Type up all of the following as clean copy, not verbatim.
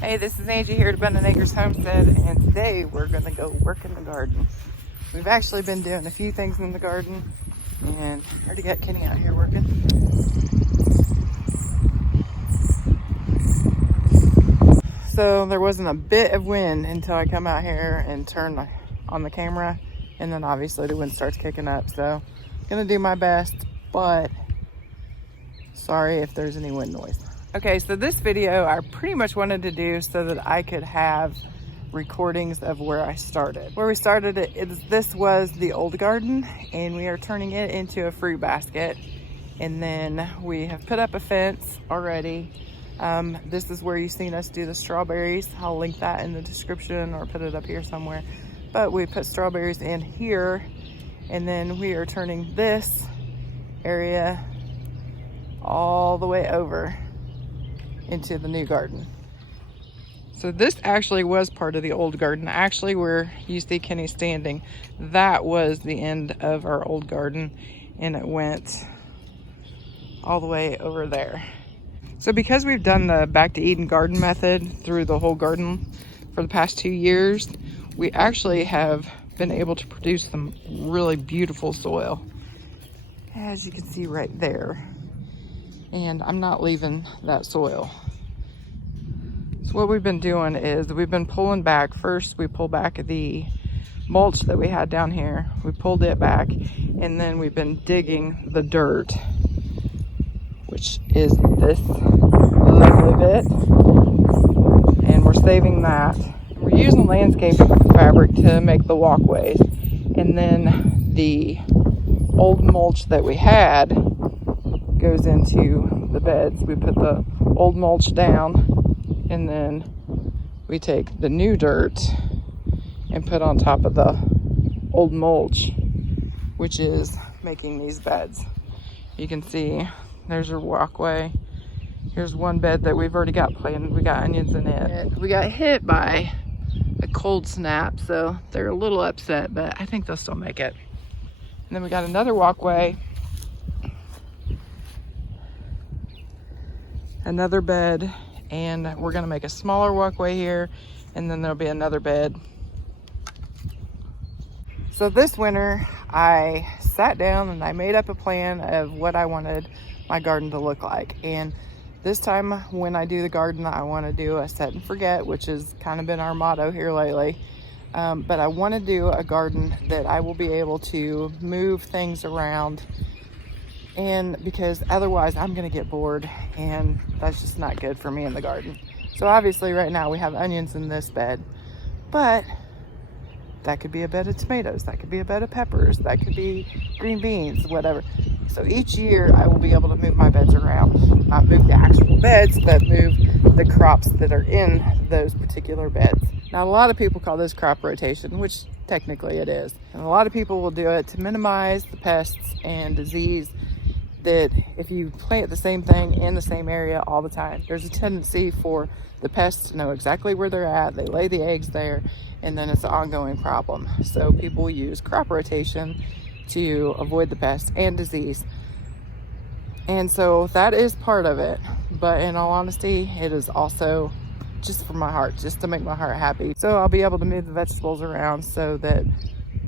Hey, this is Angie here at Abundant Acres Homestead, and today we're going to go work in the garden. We've actually been doing a few things in the garden, and I already got Kenny out here working. So there wasn't a bit of wind until I come out here and turn on the camera, and then obviously the wind starts kicking up. So I'm going to do my best, but sorry if there's any wind noise. Okay, so this video I pretty much wanted to do so that I could have recordings of where I started. Where we started this was the old garden, and we are turning it into a fruit basket. And then we have put up a fence already. This is where you've seen us do the strawberries. I'll link that in the description or put it up here somewhere. But we put strawberries in here, and then we are turning this area all the way over into the new garden. So this actually was part of the old garden. Actually, where you see Kenny standing, that was the end of our old garden, and it went all the way over there. So because we've done the Back to Eden garden method through the whole garden for the past 2 years, we actually have been able to produce some really beautiful soil, as you can see right there. And I'm not leaving that soil. So what we've been doing is we've been pulling back. First, we pull back the mulch that we had down here. We pulled it back, and then we've been digging the dirt, which is this lovely bit. And we're saving that. We're using landscaping fabric to make the walkways. And then the old mulch that we had goes into the beds. We put the old mulch down, and then we take the new dirt and put on top of the old mulch, which is making these beds. You can see there's your walkway. Here's one bed that we've already got planted. We got onions in it. We got hit by a cold snap, so they're a little upset, but I think they'll still make it. And then we got another walkway, another bed, and we're gonna make a smaller walkway here, and then there'll be another bed. So this winter I sat down and I made up a plan of what I wanted my garden to look like. And this time when I do the garden, I want to do a set and forget, which has kind of been our motto here lately. But I want to do a garden that I will be able to move things around, and because otherwise I'm gonna get bored, and that's just not good for me in the garden. So obviously right now we have onions in this bed, but that could be a bed of tomatoes, that could be a bed of peppers, that could be green beans, whatever. So each year I will be able to move my beds around, not move the actual beds, but move the crops that are in those particular beds. Now a lot of people call this crop rotation, which technically it is. And a lot of people will do it to minimize the pests and disease that if you plant the same thing in the same area all the time, there's a tendency for the pests to know exactly where they're at. They lay the eggs there, and then it's an ongoing problem. So people use crop rotation to avoid the pests and disease. And so that is part of it. But in all honesty, it is also just for my heart, just to make my heart happy. So I'll be able to move the vegetables around so that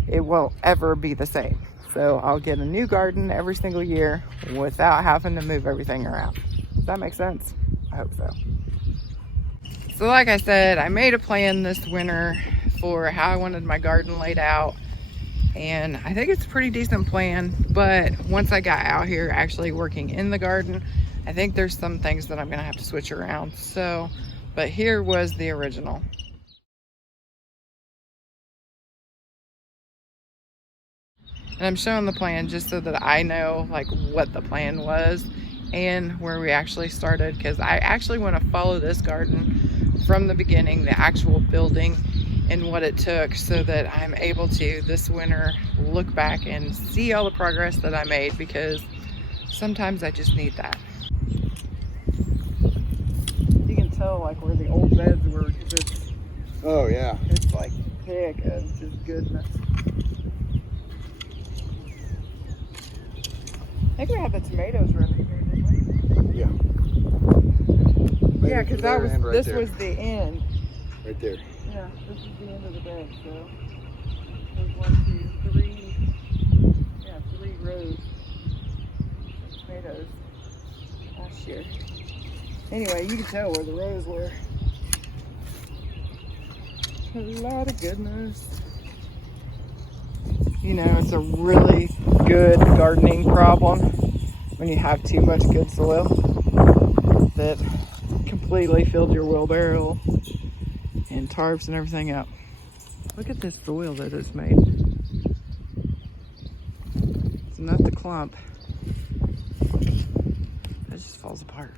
it won't ever be the same. So I'll get a new garden every single year without having to move everything around. Does that make sense? I hope so. So like I said, I made a plan this winter for how I wanted my garden laid out. And I think it's a pretty decent plan. But once I got out here actually working in the garden, I think there's some things that I'm gonna have to switch around. So, but here was the original. And I'm showing the plan just so that I know like what the plan was and where we actually started, because I actually want to follow this garden from the beginning, the actual building and what it took, so that I'm able to this winter look back and see all the progress that I made, because sometimes I just need that. You can tell like where the old beds were. Oh yeah. It's like thick and just goodness. I think we had the tomatoes running here, didn't we? Yeah. Yeah, because that was right this there. was the end. Right there. Yeah, this is the end of the bed. So there's 1, 2, 3. Yeah, 3 rows of tomatoes last year. Anyway, you can tell where the rows were. A lot of goodness. You know, it's a really good gardening problem when you have too much good soil that completely filled your wheelbarrow and tarps and everything up. Look at this soil that it's made. It's enough to clump. It just falls apart.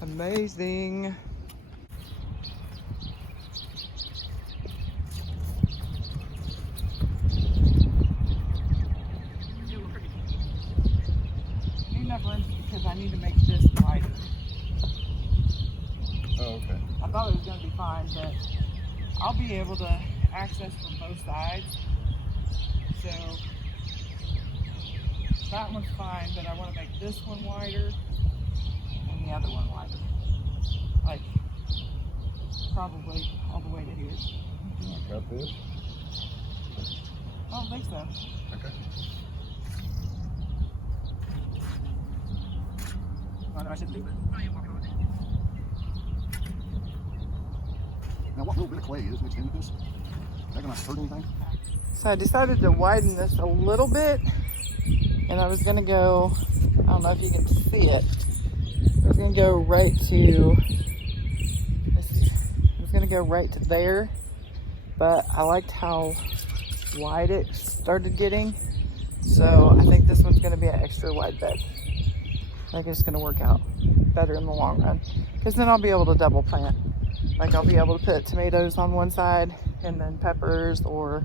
Amazing. Because I need to make this wider. Oh, okay. I thought it was going to be fine, but I'll be able to access from both sides. So that one's fine, but I want to make this one wider and the other one wider. Like probably all the way to here. You want to cut this? I don't think so. Okay. Oh, no, I shouldn't leave it. Now, what little bit of clay is mixed in with this? Is that going to hurt anything? So I decided to widen this a little bit, and I was going to go, I don't know if you can see it, I was going to go right to, let's see, I was going to go right to there, but I liked how wide it started getting, so I think this one's going to be an extra wide bed. I think it's going to work out better in the long run, because then I'll be able to double plant. Like I'll be able to put tomatoes on one side and then peppers, or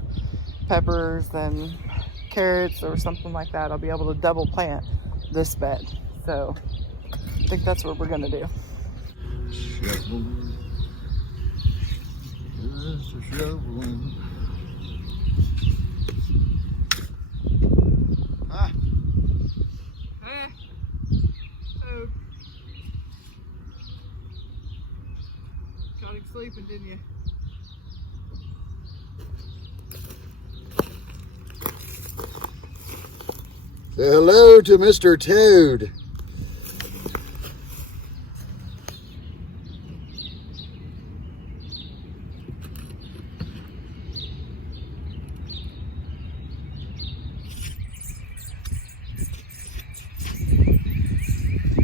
peppers then carrots or something like that. I'll be able to double plant this bed. So I think that's what we're going to do. Shoveling. Just a shoveling. Ah. Oh. Caught him sleeping, didn't you? Say hello to Mr. Toad.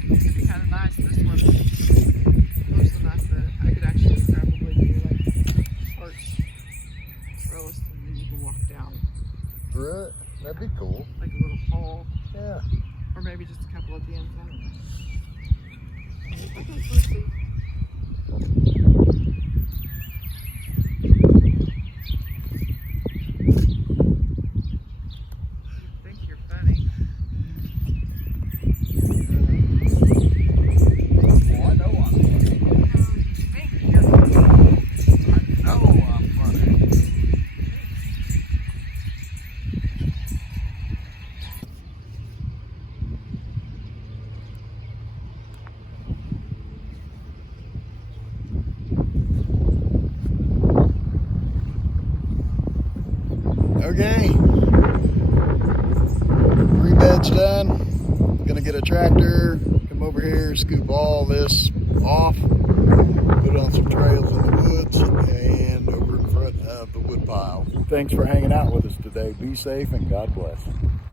It'd be kind of nice. This one close enough that I could actually probably do like parts trellis and then you can walk down. Right. That'd be cool. Like a little hall. Yeah. Or maybe just a couple at the ends. I don't know. Okay, let's see. You think you're funny. Oh, I know I'm funny. You think you're funny. I know I'm funny. Okay, 3 beds done. Gonna get a tractor, come over here, scoop all this off, put on some trails in the woods and over in front of the wood pile. Thanks for hanging out with us today. Be safe and God bless.